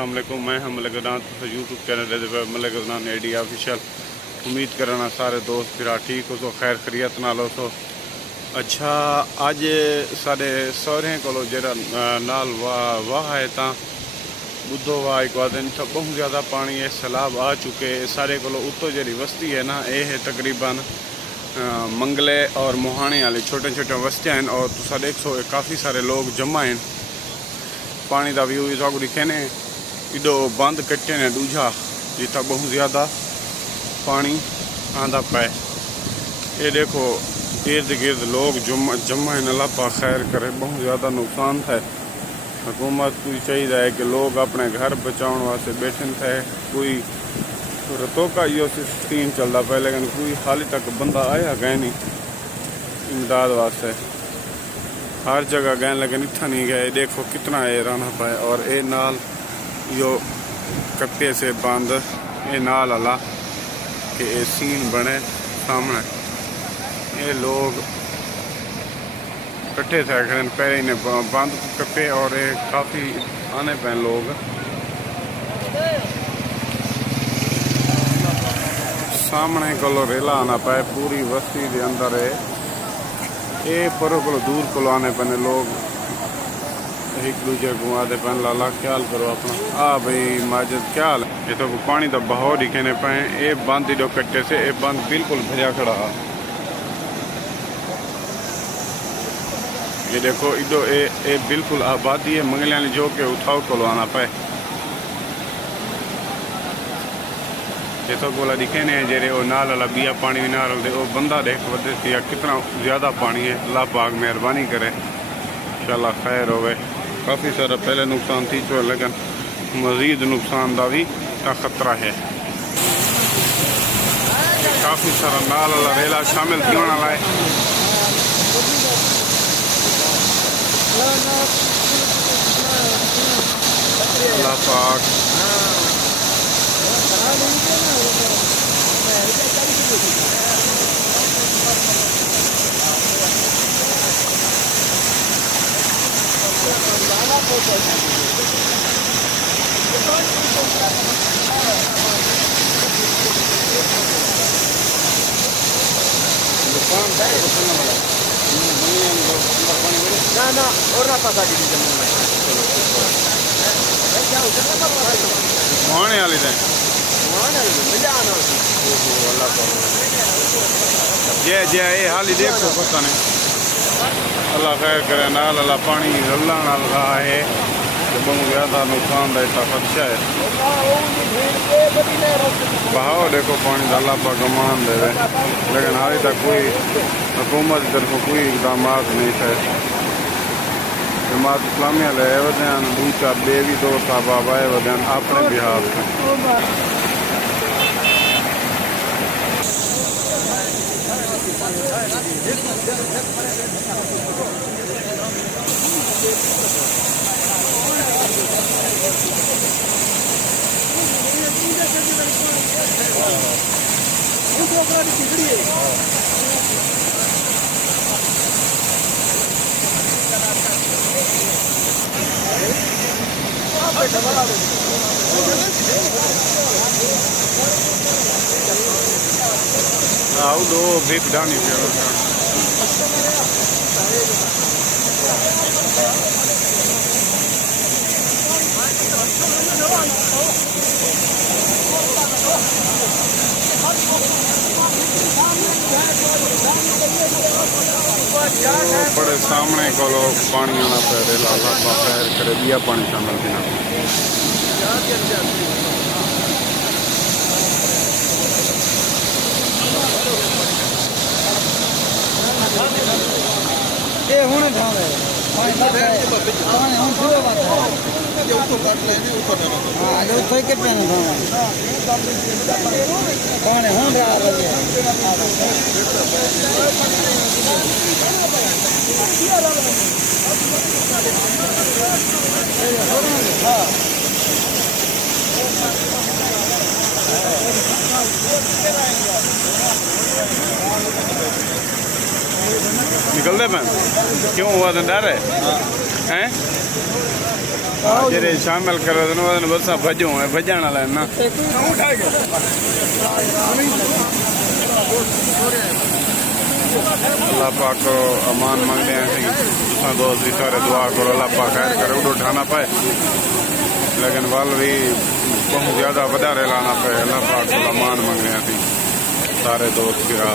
अस्सलाम वालेकुम। मैं हम YouTube channel Malik Adnan AD official. उम्मीद करना सारे दोस्त फिर ठीक हो तो खैर खरीत नाल हो तो अच्छा। अज साढ़े सौरे को जरा नाल वाह है तो बुधो वाह एक दिन तो बहुत ज़्यादा पानी है, सैलाब आ चुके सारे को उत्तो जी बस्ती है ना, ये है तकरीबन मंगले और मोहाने वाले छोटे छोटे बस्तियाँ हैं और तुसा देखो काफ़ी सारे लोग जमा हैं। पानी का व्यू इस दिखे ने इडो बंद कट्टे ने दूजा जितना बहुत ज़्यादा पानी आंदा पाए। ये देखो इर्द गिर्द लोग जमा है, अल्लाह पाक खैर करे। बहुत ज़्यादा नुकसान था। हुकूमत को चाहिए है कि लोग अपने घर बचाने वास्ते बैठे थे। कोई रतों का यो सीन चलता पाए, लेकिन कोई हाल तक बंदा आया गए नहीं इमदाद वास्ते। हर जगह गए लेकिन इतना नहीं गए। देखो कितना ये रहना पाए और ये नाल यो कट्टे से बंद ये नाल अला कि ये सीन बने सामने। ये लोग कट्ठे थे पहले इन्हें बंद कट्टे और ये काफ़ी आने पे लोग सामने को रेला आना पाए पूरी बस्ती के अंदर है। ये पर को दूर को आने पैने लोग एक दूजे को आते पैन लाला ख्याल करो अपना। भाई माजिद ख्याल ये तो पानी का बहाव दिखने पाए। ये बंद इडो कट्टे से ये बंद बिल्कुल भरिया खड़ा। ये देखो इडो ये बिल्कुल आबादी है मंगलिया जो के उठाव को आना पाए। ये तो बोला दिखे ने जेरे वो नाल वाला बिया पानी भी नाल वो बंदा देख बदे कितना ज़्यादा पानी है। अल्लाह पाक मेहरबानी करे इंशाल्लाह खैर होवे। काफ़ी सारा पहले नुकसान थी चुका लेकिन मज़ीद नुकसान का भी खतरा है। काफ़ी सारा नाल वाला रेला शामिल थी होने वाला है। अल्लाह पाक ना और ना पता मोहने वाली थे जय जय ये हाल ही देखो पता नहीं। अल्लाह खैर करे। नाल अल्लाह पानी रला है तो बहुत ज़्यादा नुकसान का इतना खदशा है। बहाव देखो पानी का अल्लाह पाक अमान दे, लेकिन हाल तक कोई हुकूमत की तरफ कोई इकदाम नहीं थे। जमात इस्लामिया ले वजन दू चार बेवी दोस्त अब आए वजन अपने बिहार से। आओ दो बिग डानी बड़े सामने को पानी आना पे रेला खैर करे दिया पानी शामिल देना। ये होने ठाव है पानी हम शुरू बात है ये उसको काट लेने ऊपर जाना। हां जो कोई के पे ना पानी होने रहा है। निकल दे मैं क्यों हुआ था डर है। हैं जेरे शामिल करो तो वजन बस भजो है भजण वाला है ना अल्लाह पाक को अमान मंगते हैं तुसा दोस्त भी सारे दुआ करो अल्लाह पाक खैर करे उठो उठाना पाए लेकिन वल भी बहुत ज़्यादा वधारे लाना पाए अल्लाह पाक को अमान मंगते हैं सारे दोस्त फिरा